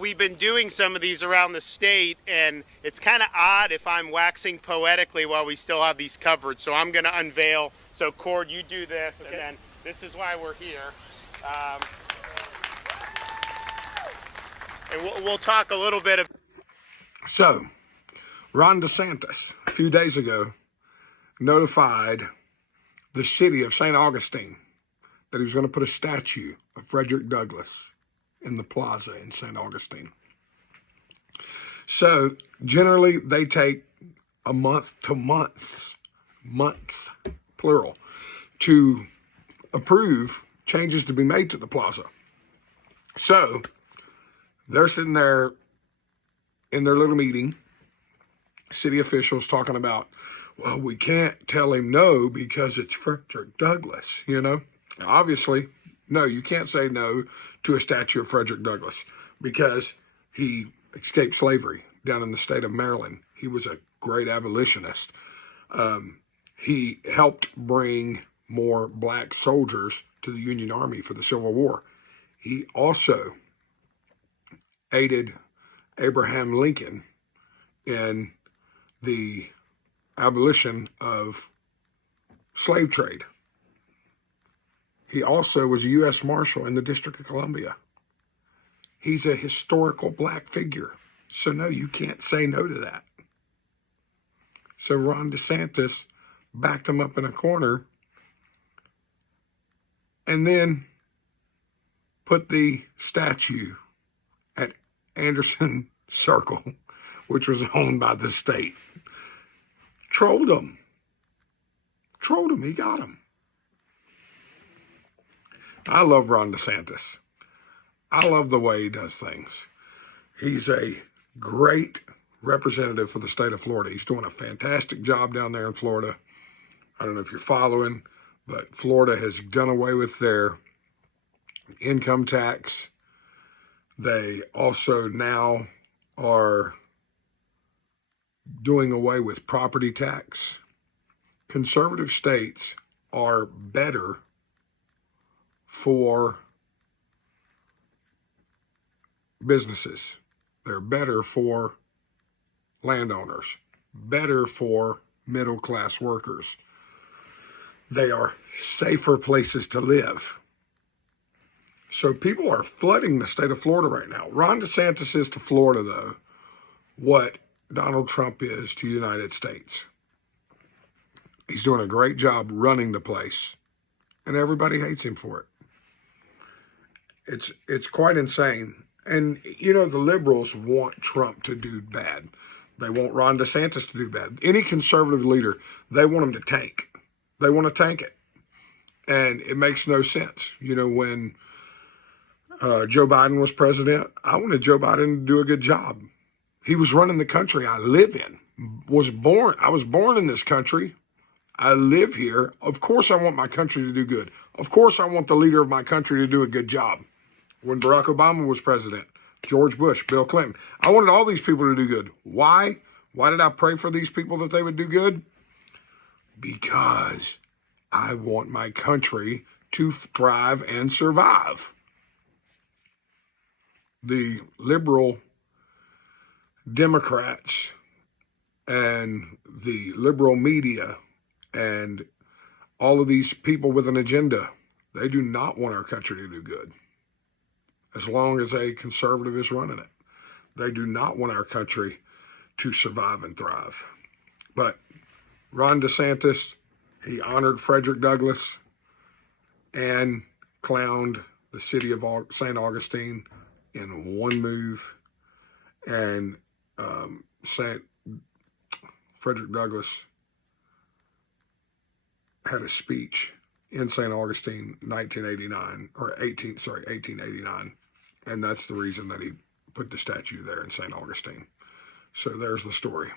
We've been doing some of these around the state, and it's kind of odd if I'm waxing poetically while we still have these covered. So I'm going to unveil. So Cord, you do this, okay. And then this is why we're here. And we'll talk a little bit. So, Ron DeSantis, a few days ago, notified the city of Saint Augustine that he was going to put a statue of Frederick Douglas in the plaza in Saint Augustine. So generally they take a month to months, plural, to approve changes to be made to the plaza. So they're sitting there in their little meeting, city officials talking about, well, we can't tell him no because it's Frederick Douglas, you know? Now, obviously, no, you can't say no to a statue of Frederick Douglas because he escaped slavery down in the state of Maryland. He was a great abolitionist. He helped bring more black soldiers to the Union Army for the Civil War. He also aided Abraham Lincoln in the abolition of slave trade. He also was a U.S. Marshal in the District of Columbia. He's a historical black figure. So no, you can't say no to that. So Ron DeSantis backed him up in a corner and then put the statue at Anderson Circle, which was owned by the state. Trolled him. He got him. I love Ron DeSantis. I love the way he does things. He's a great representative for the state of Florida. He's doing a fantastic job down there in Florida. I don't know if you're following, but Florida has done away with their income tax. They also now are doing away with property tax. Conservative states are better for businesses. They're better for landowners, better for middle-class workers. They are safer places to live. So people are flooding the state of Florida right now. Ron DeSantis is to Florida, though, what Donald Trump is to the United States. He's doing a great job running the place, and everybody hates him for it. It's quite insane. And, you know, the liberals want Trump to do bad. They want Ron DeSantis to do bad. Any conservative leader, they want him to tank. They want to tank it. And it makes no sense. You know, when Joe Biden was president, I wanted Joe Biden to do a good job. He was running the country I live in. I was born in this country. I live here. Of course I want my country to do good. Of course I want the leader of my country to do a good job. When Barack Obama was president, George Bush, Bill Clinton, I wanted all these people to do good. Why? Why did I pray for these people that they would do good? Because I want my country to thrive and survive. The liberal Democrats and the liberal media and all of these people with an agenda, they do not want our country to do good. As long as a conservative is running it. They do not want our country to survive and thrive. But Ron DeSantis, he honored Frederick Douglass and clowned the city of St. Augustine in one move. And Frederick Douglass had a speech in St. Augustine, 1889. And that's the reason that he put the statue there in St. Augustine. So there's the story.